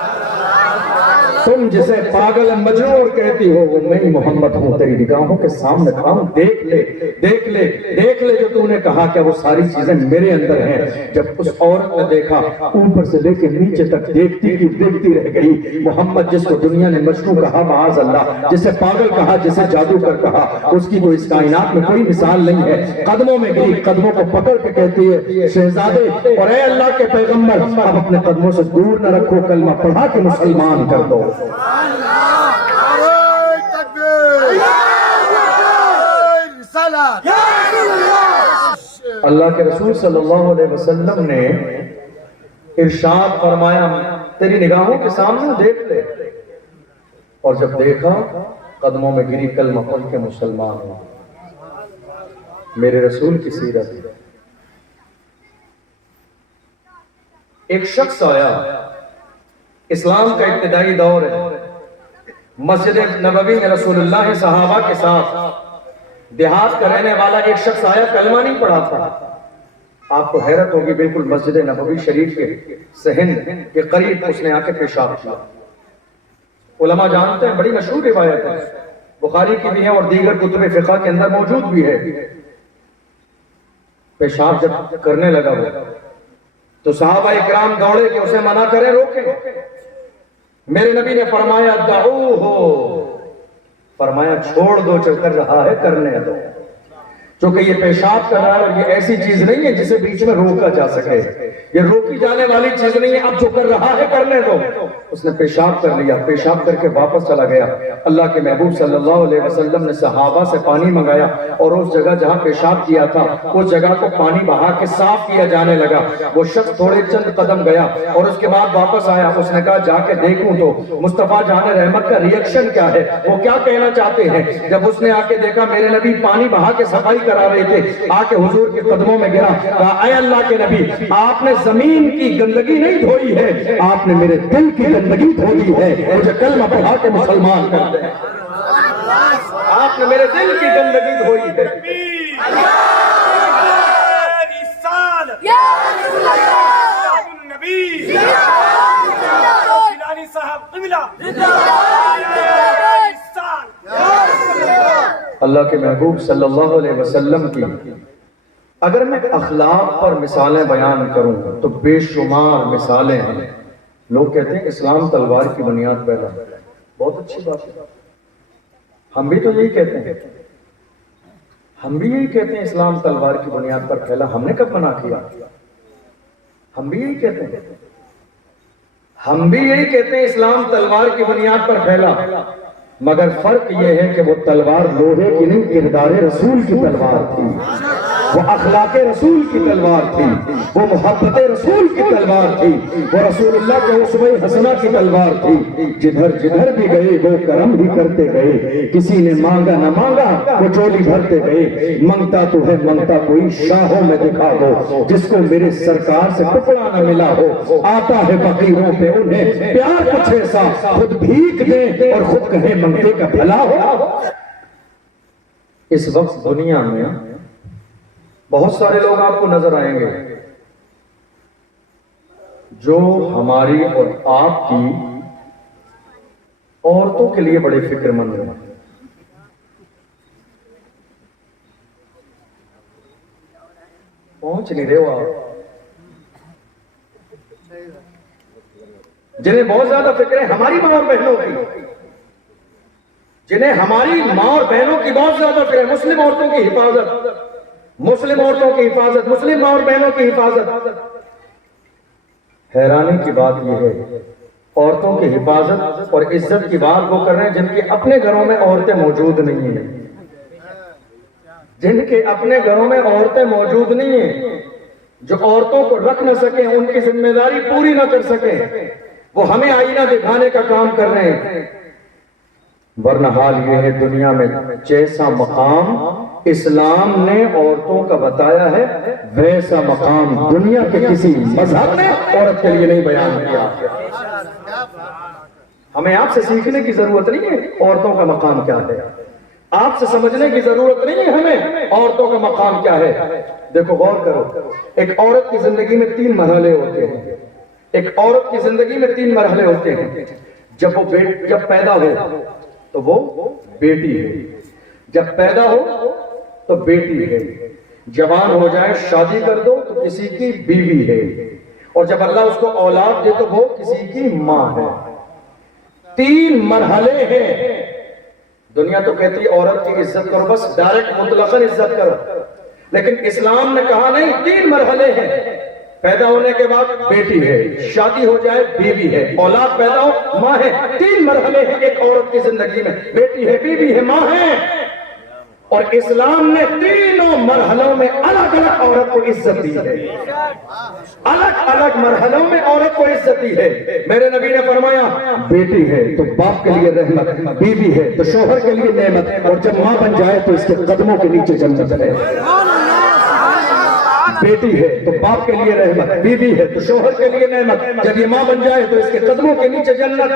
تم جسے پاگل مجنون کہتی ہو وہ میں ہی محمد ہوں تیری نگاہوں کے سامنے کھڑا ہوں۔ دیکھ لے دیکھ لے دیکھ لے جو تو نے کہا کہ وہ ساری چیزیں میرے اندر ہیں۔ جب اس عورت نے دیکھا اوپر سے لے کے نیچے تک دیکھتی کی دیکھتی رہ گئی۔ محمد جس کو دنیا نے مجنون کہا معاذ اللہ، جسے پاگل کہا، جسے جادوگر کہا، اس کی تو اس کائنات میں کوئی مثال نہیں ہے۔ قدموں میں گری، قدموں کو پکڑ کے کہتی ہے شہزادے اور اے اللہ کے پیغمبر اب اپنے قدموں سے دور نہ رکھو، کلمہ پڑھا کے مسلمان کر دو۔ اللہ کے رسول صلی اللہ علیہ وسلم نے ارشاد فرمایا تیری نگاہوں کے سامنے دیکھ لے، اور جب دیکھا قدموں میں گری، کلمہ پڑھ کے مسلمان ہوا۔ میرے رسول کی سیرت ایک شخص آیا، اسلام کا ابتدائی دور ہے، مسجد نبوی میں رسول اللہ صحابہ کے ساتھ دیہات کا رہنے والا ایک شخص آیا، کلمہ نہیں پڑھا تھا. آپ کو حیرت ہوگی، بالکل مسجد نبوی شریف کے صحن کے قریب اس نے آ کے پیشاب کیا. علماء جانتے ہیں، بڑی مشہور روایت ہے، بخاری کی بھی ہے اور دیگر کتب فقہ کے اندر موجود بھی ہے. پیشاب جب کرنے لگا وہ تو صحابہ اکرام دوڑے کہ اسے منع کریں، روکیں. میرے نبی نے فرمایا دعوہ، فرمایا چھوڑ دو، جو کر رہا ہے کرنے دو. چونکہ یہ پیشاب کر رہا ہے اور یہ ایسی چیز نہیں ہے جسے بیچ میں روکا جا سکے، یہ روکی جانے والی چیز نہیں ہے. اب جو کر رہا ہے کرنے دو. اس نے پیشاب کر لیا، پیشاب کر کے واپس چلا گیا. اللہ کے محبوب صلی اللہ علیہ وسلم نے صحابہ سے پانی منگایا اور اس جگہ جہاں پیشاب کیا تھا اس جگہ کو پانی بہا کے صاف کیا جانے لگا. وہ شخص تھوڑے چند قدم گیا اور اس کے بعد واپس آیا. اس نے کہا جا کے دیکھوں تو مصطفیٰ جان رحمت کا ریئیکشن کیا ہے، وہ کیا کہنا چاہتے ہیں. جب اس نے آ کے دیکھا میرے نبی پانی بہا کے صفائی کرا رہے تھے، آ کے حضور کے قدموں میں گرا، کہا اے اللہ کے نبی، آپ نے زمین کی گندگی نہیں دھوئی ہے، آپ نے میرے دل کی گندگی دھو دی ہے. مجھے کلمہ پڑھا کے مسلمان کر دیں. آپ نے میرے دل کی گندگی دھوئی ہے. اللہ کے محبوب صلی اللہ علیہ وسلم کی اگر میں اخلاق پر مثالیں بیان کروں تو بے شمار مثالیں ہیں. لوگ کہتے ہیں اسلام تلوار کی بنیاد پھیلا، بہت اچھی بات ہے. ہم بھی تو یہی کہتے ہیں، ہم بھی یہی کہتے ہیں اسلام تلوار کی بنیاد پر پھیلا. ہم نے کب منع کیا؟ ہم بھی یہی کہتے ہیں، ہم بھی یہی کہتے ہیں اسلام تلوار کی بنیاد پر پھیلا. مگر فرق یہ ہے کہ وہ تلوار لوہے کی نہیں، کردار رسول کی تلوار تھی، وہ اخلاق رسول کی تلوار تھی، وہ محبت رسول کی تلوار تھی، وہ رسول اللہ کے اسوہ حسنہ کی تلوار تھی. جدھر جدھر بھی گئے وہ کرم بھی کرتے گئے، کسی نے مانگا نہ مانگا وہ چولی بھرتے گئے. منگتا تو ہے منگتا کوئی، شاہوں میں دکھا دو جس کو میرے سرکار سے ٹکڑا نہ ملا ہو. آتا ہے فقیروں پہ انہیں پیار کچھ ایسا، خود بھیک دیں اور خود کہیں منگتے کا بھلا ہو. اس وقت دنیا میں بہت سارے لوگ آپ کو نظر آئیں گے جو ہماری اور آپ کی عورتوں کے لیے بڑے فکر مند ہیں. پہنچ نہیں رہے ہو آپ، جنہیں بہت زیادہ فکر ہے ہماری ماں اور بہنوں کی، جنہیں ہماری ماں اور بہنوں کی بہت زیادہ فکر ہے. مسلم عورتوں کی حفاظت، مسلم عورتوں کی حفاظت، مسلم ماں اور بہنوں کی حفاظت. حیرانی کی بات یہ ہے عورتوں کی حفاظت اور عزت کی بات وہ کر رہے ہیں جن کے اپنے گھروں میں عورتیں موجود نہیں ہیں، جن کے اپنے گھروں میں عورتیں موجود نہیں ہیں، جو عورتوں کو رکھ نہ سکیں، ان کی ذمہ داری پوری نہ کر سکیں، وہ ہمیں آئینہ دکھانے کا کام کر رہے ہیں. ورنہ حال یہ ہے دنیا میں جیسا مقام اسلام نے عورتوں کا بتایا ہے ویسا مقام دنیا کے کسی مذہب نے عورت کے لیے نہیں بیان کیا. ہمیں آپ سے سیکھنے کی ضرورت نہیں ہے عورتوں کا مقام کیا ہے، آپ سے سمجھنے کی ضرورت نہیں ہے ہمیں عورتوں کا مقام کیا ہے. دیکھو غور کرو، ایک عورت کی زندگی میں 3 مرحلے ہوتے ہیں. ایک عورت کی زندگی میں 3 مرحلے ہوتے ہیں. جب پیدا ہو تو وہ بیٹی ہے، جب پیدا ہو تو بیٹی ہے، جوان ہو جائے شادی کر دو تو کسی کی بیوی ہے، اور جب اللہ اس کو اولاد دے تو وہ کسی کی ماں ہے. 3 مرحلے ہیں. دنیا تو کہتی ہے عورت کی عزت کرو، بس ڈائریکٹ مطلقاً عزت کرو، لیکن اسلام نے کہا نہیں، 3 مرحلے ہیں. پیدا ہونے کے بعد بیٹی ہے، شادی ہو جائے بیوی ہے، اولاد پیدا ہو ماں ہے. 3 مرحلے ہیں ایک عورت کی زندگی میں، بیٹی ہے، بیوی ہے، ماں ہے. اور اسلام نے تینوں مرحلوں میں الگ الگ عورت کو عزت دی ہے، الگ الگ مرحلوں میں عورت کو عزت دی ہے. میرے نبی نے فرمایا بیٹی ہے تو باپ کے لیے رحمت، بیوی ہے تو شوہر کے لیے نعمت، اور جب ماں بن جائے تو اس کے قدموں کے نیچے جنت ہے. بیٹی ہے تو باپ کے لیے رحمت، بیوی ہے تو شوہر کے لیے نعمت، جب یہ ماں بن جائے تو اس کے قدموں کے نیچے جنت۔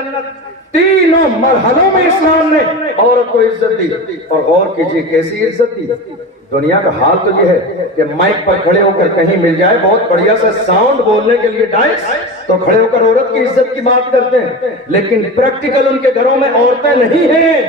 تینوں مرحلوں میں اسلام نے عورت کو عزت دی، اور غور کیجئے کیسی عزت دی۔ دنیا کا حال تو یہ ہے کہ مائک پر کھڑے ہو کر کہیں مل جائے بہت بڑھیا سا ساؤنڈ بولنے کے لیے ڈائس، تو کھڑے ہو کر عورت کی عزت کی بات کرتے ہیں، لیکن پریکٹیکل ان کے گھروں میں عورتیں نہیں ہیں۔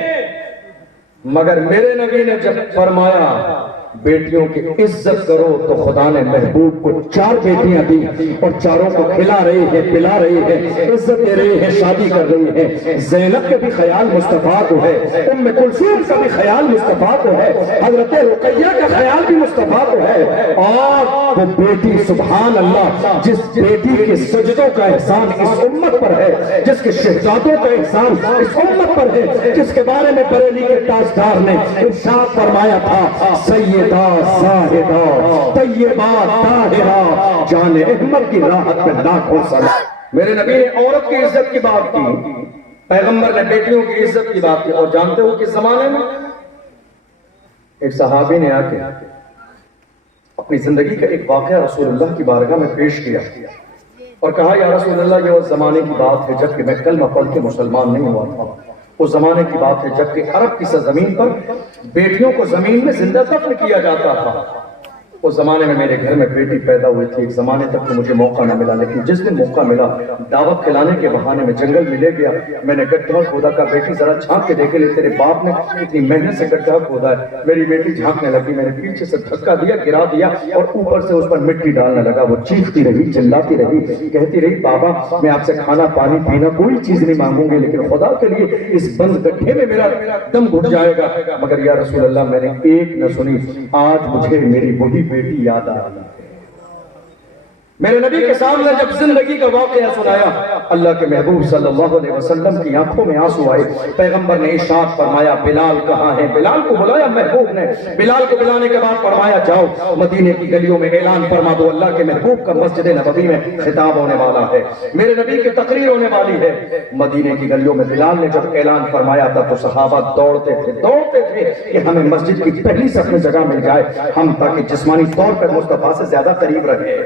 مگر میرے نبی نے جب فرمایا بیٹیوں کی عزت کرو تو خدا نے محبوب کو 4 بیٹیاں دی، اور چاروں کو کھلا رہی ہے، پلا رہی ہے، عزت دے رہی ہے، شادی کر رہی ہے۔ زینب کا بھی خیال مصطفیٰ کو ہے، ام کلثوم کا بھی خیال مصطفیٰ کو ہے، حضرت رقیہ کا خیال بھی مصطفیٰ کو ہے۔ اور وہ بیٹی سبحان اللہ، جس بیٹی کے سجدوں کا احسان اس امت پر ہے، جس کے شہزادوں کا احسان اس امت پر ہے، جس کے بارے میں بریلی کے تاجدار نے ارشاد فرمایا تھا سیدہ زاہدہ طیبہ طاہرہ جان احمد کی راحت پہ لاکھوں سلام۔ میرے نبی نے عورت کی عزت کی بات کی، پیغمبر نے بیٹیوں کی عزت کی بات کی، اور جانتے ہو کس زمانے میں ایک صحابی نے آ کے اپنی زندگی کا ایک واقعہ رسول اللہ کی بارگاہ میں پیش کیا اور کہا یا رسول اللہ یہ اس زمانے کی بات ہے جب کہ میں کلمہ پڑھ کے مسلمان نہیں ہوا تھا، اس زمانے کی بات ہے جب کہ عرب کی سرزمین پر بیٹیوں کو زمین میں زندہ دفن کیا جاتا تھا۔ اس زمانے میں میرے گھر میں بیٹی پیدا ہوئی تھی، ایک زمانے تک تو مجھے موقع نہ ملا، لیکن جس دن موقع ملا دعوت کھلانے کے بہانے میں جنگل میں لے گیا، میں نے گڈھا کھودا، کہا بیٹی ذرا جھانک کے دیکھے لے تیرے باپ نے اتنی محنت سے گڈھا کھودا ہے۔ میری بیٹی جھانکنے لگی، میں نے پیچھے سے دھکا دیا، گرا دیا اور اوپر سے اس پر مٹی ڈالنے لگا۔ وہ چیختی رہی، چلاتی رہی، کہتی رہی بابا میں آپ سے کھانا پانی پینا کوئی چیز نہیں مانگوں گی، لیکن خدا کے لیے اس بند گڈھے میں میرا دم گھٹ جائے گا۔ مگر یا رسول اللہ میں نے ایک نہ سنی، آج مجھے میری وہی بیٹی یاد آ رہی ہے۔ میرے نبی کے سامنے جب زندگی کا واقعہ سنایا، اللہ کے محبوب صلی اللہ علیہ وسلم کی آنکھوں میں آنسو آئے۔ پیغمبر نے ارشاد فرمایا بلال کہاں ہے؟ بلال کو بلایا محبوب نے، بلال کو بلانے کے بعد فرمایا جاؤ مدینے کی گلیوں میں اعلان فرما دو اللہ کے محبوب کا مسجد نبوی میں خطاب ہونے والا ہے، میرے نبی کی تقریر ہونے والی ہے۔ مدینے کی گلیوں میں بلال نے جب اعلان فرمایا تھا تو صحابہ دوڑتے تھے کہ ہمیں مسجد کی پہلی صف میں جگہ مل جائے، ہم تاکہ جسمانی طور پر مصطفیٰ سے زیادہ قریب رہے۔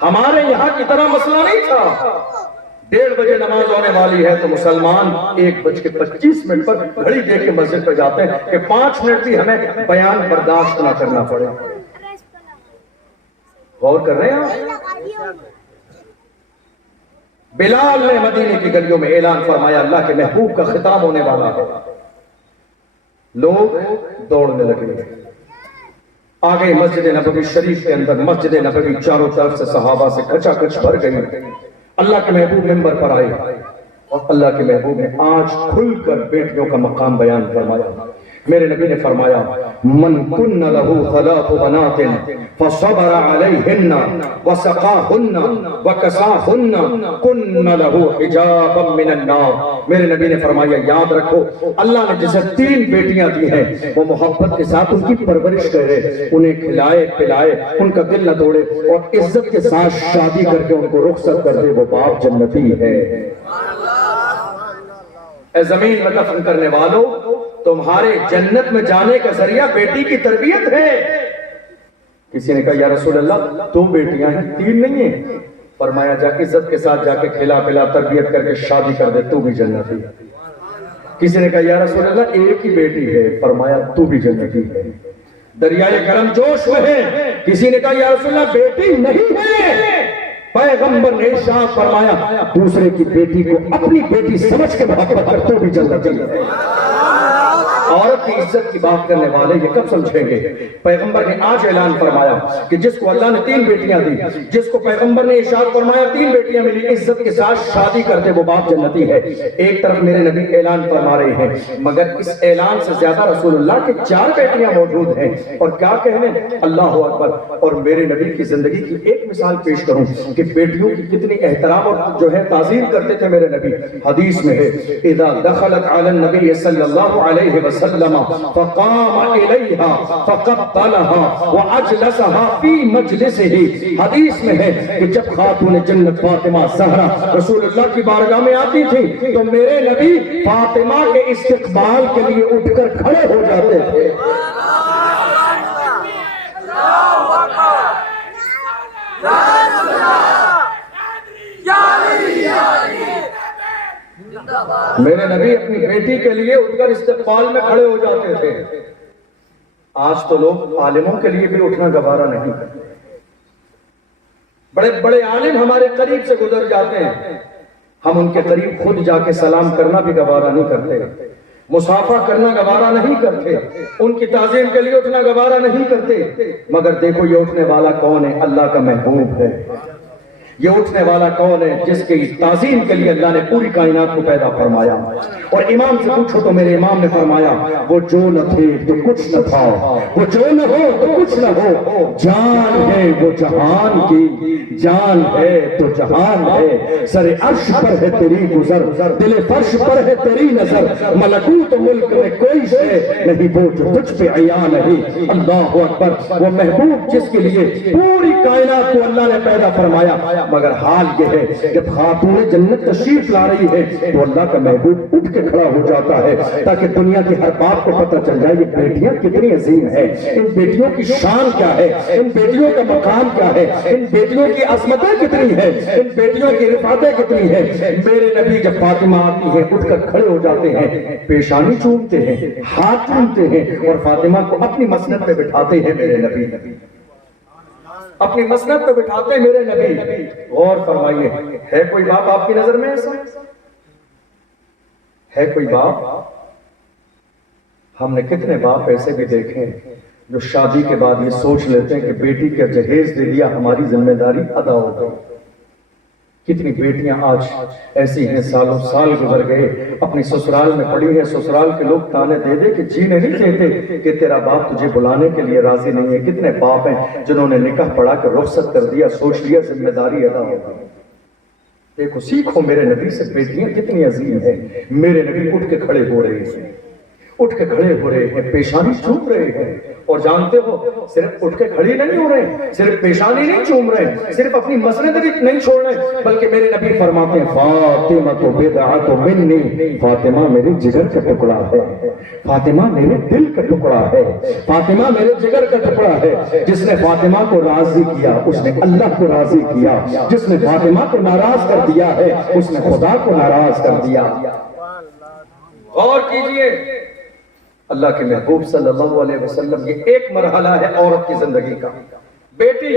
ہمارے یہاں کی طرح مسئلہ نہیں تھا، 1:30 بجے نماز ہونے والی ہے تو مسلمان 1:25 پر گھڑی دیکھ کے مسجد پہ جاتے ہیں کہ 5 منٹ بھی ہمیں بیان برداشت نہ کرنا پڑے۔ غور کر رہے ہیں؟ بلال نے مدینے کی گلیوں میں اعلان فرمایا اللہ کے محبوب کا خطاب ہونے والا ہے، لوگ دوڑنے لگے، آگے مسجد نبوی شریف کے اندر مسجد نبوی چاروں طرف سے صحابہ سے کچا کچ بھر گئی۔ اللہ کے محبوب منبر پر آئے اور اللہ کے محبوب نے آج کھل کر بیٹیوں کا مقام بیان فرمایا۔ میرے نبی نے فرمایا من کن لہو ثلاث بنات فصبر علیہن وسقاہن وکساہن کن لہو حجابا من النار۔ میرے نبی نے فرمایا یاد رکھو اللہ نے جسے 3 بیٹیاں دی ہیں وہ محبت کے ساتھ ان کی پرورش کرے، انہیں کھلائے پلائے، ان کا دل نہ توڑے اور عزت کے ساتھ شادی کر کے ان کو رخصت کر دے، وہ باپ جنتی ہے۔ اے زمین میں دفن کرنے والوں تمہارے جنت میں جانے کا ذریعہ بیٹی کی تربیت ہے۔ کسی نے کہا یا رسول اللہ 2 بیٹیاں ہیں 3 نہیں ہیں، فرمایا جا عزت کے ساتھ جا کے کھلا پلا تربیت کر کے شادی کر دے تو بھی جنتی۔ کسی نے کہا یا رسول اللہ 1 ہی بیٹی ہے، فرمایا تو بھی جنتی ہے۔ دریائے کرم جوش میں ہے، کسی نے کہا یا رسول اللہ بیٹی نہیں ہے، پیغمبر نے ارشاد فرمایا دوسرے کی بیٹی کو اپنی بیٹی سمجھ کے محبت کر تو بھی جنتی ہے۔ عورت کی عزت کی بات کرنے والے یہ کب سمجھیں گے؟ پیغمبر نے آج اعلان فرمایا کہ جس کو اللہ نے 3 بیٹیاں دی، جس کو پیغمبر نے ارشاد فرمایا 3 بیٹیاں ملی، عزت کے ساتھ شادی کرتے وہ باپ جنتی ہے۔ ایک طرف میرے نبی اعلان فرما رہے ہیں، مگر اس اعلان سے زیادہ رسول اللہ کے 4 بیٹیاں موجود ہیں، اور کیا کہنے اللہ اکبر۔ اور میرے نبی کی زندگی کی ایک مثال پیش کروں کہ بیٹیوں کی کتنی احترام اور جو ہے تعظیم کرتے تھے میرے نبی۔ حدیث میں ہے اذا دخلت علی النبی صلی اللہ علیہ وسلم فقام الیہا فقبلها واجلسها فی مجلسہ۔ حدیث میں ہے کہ جب خاتون جنت فاطمہ زہرا رسول اللہ کی بارگاہ میں آتی تھی تو میرے نبی فاطمہ کے استقبال کے لیے اٹھ کر کھڑے ہو جاتے تھے۔ میرے نبی اپنی بیٹی کے لیے اٹھ کر استقبال میں کھڑے ہو جاتے تھے. آج تو لوگ عالموں کے لیے بھی اٹھنا گوارا نہیں کرتے. بڑے بڑے عالم ہمارے قریب سے گزر جاتے ہیں, ہم ان کے قریب خود جا کے سلام کرنا بھی گوارا نہیں کرتے, مصافحہ کرنا گوارا نہیں کرتے, ان کی تعظیم کے لیے اٹھنا گوارا نہیں کرتے. مگر دیکھو یہ اٹھنے والا کون ہے؟ اللہ کا محبوب ہے. یہ اٹھنے والا کون ہے؟ جس کی تعظیم کے لیے اللہ نے پوری کائنات کو پیدا فرمایا. اور امام سے پوچھو تو میرے امام نے فرمایا, وہ جو نہ تھے تو کچھ نہ تھا, وہ جو نہ ہو تو کچھ نہ ہو, جان ہے وہ جہان کی, جان ہے تو جہان ہے, سر عرش پر ہے تیری گزر, دل فرش پر ہے تیری نظر, ملکوت ملک میں کوئی شے نہیں وہ جو تجھ پہ عیاں نہیں. اللہ اکبر. وہ محبوب جس کے لیے پوری کائنات کو اللہ نے پیدا فرمایا. مگر حال یہ ہے جب خاتون جنت تشریف لا رہی ہے تو اللہ کا محبوب اٹھ کے کھڑا ہو جاتا ہے تاکہ دنیا کے ہر باپ کو پتہ چل جائے یہ بیٹیاں کتنی عظیم ہیں, ان بیٹیوں کی شان کیا ہے, ان بیٹیوں کا مقام کیا ہے, ان بیٹیوں کی عظمتیں کتنی ہیں, ان بیٹیوں کی رفعتیں کتنی ہیں. میرے نبی جب فاطمہ آتی ہے اٹھ کر کھڑے ہو جاتے ہیں, پیشانی چومتے ہیں, ہاتھ چومتے ہیں اور فاطمہ کو اپنی مسند پہ بٹھاتے ہیں. میرے نبی اپنی مسند پہ بٹھاتے ہیں میرے نبی. غور فرمائیے, ہے کوئی باپ آپ کی نظر میں ایسا؟ ہے کوئی باپ؟ ہم نے کتنے باپ ایسے بھی دیکھے جو شادی کے بعد یہ سوچ لیتے ہیں کہ بیٹی کا جہیز دے دیا, ہماری ذمہ داری ادا ہو گئی. کتنی بیٹیاں آج ایسی ہیں, سالوں سال گزر گئے, اپنی سسرال میں پڑی ہیں, سسرال کے لوگ تانے دے دے کہ جینے نہیں دیتے کہ تیرا باپ تجھے بلانے کے لیے راضی نہیں ہے. کتنے باپ ہیں جنہوں نے نکاح پڑھا کر رخصت کر دیا, سوچ لیا ذمہ داری ادا ہو گئی. دیکھو سیکھو میرے نبی سے, بیٹیاں کتنی عظیم ہیں. میرے نبی اٹھ کے کھڑے ہو رہے ہیں, اٹھ کے کھڑے ہو رہے ہیں, پیشانی چوم رہے ہیں. اور جانتے ہو صرف اٹھ کے کھڑے نہیں ہو رہے ہیں, صرف پیشانی نہیں چوم رہے ہیں, صرف اپنی مسند بھی نہیں چھوڑ رہے, بلکہ میرے نبی فرماتے ہیں فاطمہ تو بدعت منی, فاطمہ میرے جگر کا ٹکڑا ہے, فاطمہ میرے دل کا ٹکڑا ہے, فاطمہ میرے جگر کا ٹکڑا ہے. جس نے فاطمہ کو راضی کیا اس نے اللہ کو راضی کیا, جس نے فاطمہ کو ناراض کر دیا ہے اس نے خدا کو ناراض کر دیا. غور کیجئے, اللہ کے محبوب صلی اللہ علیہ وسلم, یہ ایک مرحلہ ہے عورت کی زندگی کا. بیٹی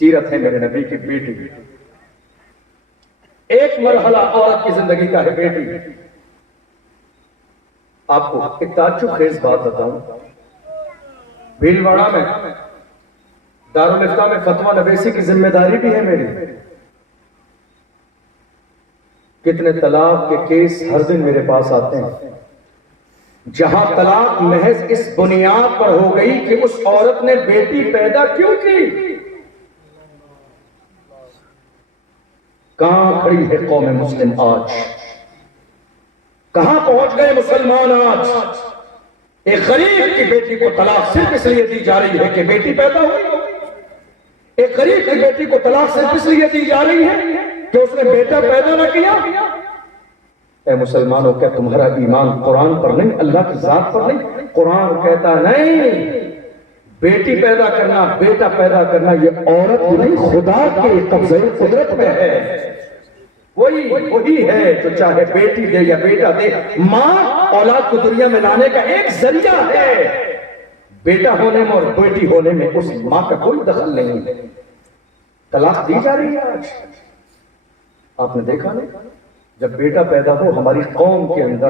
سیرت ہے میرے نبی کی, بیٹی ایک مرحلہ عورت کی زندگی کا ہے, بیٹی. آپ کو ایک تعجب خیز بات بتاؤں, بھیلواڑہ میں دارالفتہ میں فتویٰ نویسی کی ذمہ داری بھی ہے میری. کتنے طلاق کے کیس ہر دن میرے پاس آتے ہیں, جہاں طلاق محض اس بنیاد پر ہو گئی کہ اس عورت نے بیٹی پیدا کیوں کی. کہاں کھڑی ہے قوم مسلم آج؟ کہاں پہنچ گئے مسلمان آج؟ ایک غریب کی بیٹی کو طلاق صرف اس لیے دی جا رہی ہے کہ بیٹی پیدا ہوئی. ایک غریب کی بیٹی کو طلاق صرف اس لیے دی جا رہی ہے کہ اس نے بیٹا پیدا نہ کیا. اے مسلمانوں, کیا تمہارا ایمان قرآن پر نہیں, اللہ کی ذات پر نہیں؟ قرآن کہتا نہیں بیٹی پیدا کرنا, بیٹا پیدا کرنا یہ عورت نہیں, خدا کے قبضے قدرت میں ہے. وہی ہے جو چاہے بیٹی دے یا بیٹا دے. ماں اولاد کو دنیا میں لانے کا ایک ذریعہ ہے. بیٹا ہونے میں اور بیٹی ہونے میں اس ماں کا کوئی دخل نہیں. طلاق دی جا رہی ہے آج. آپ نے دیکھا نہیں, جب بیٹا پیدا ہو ہماری قوم کے اندر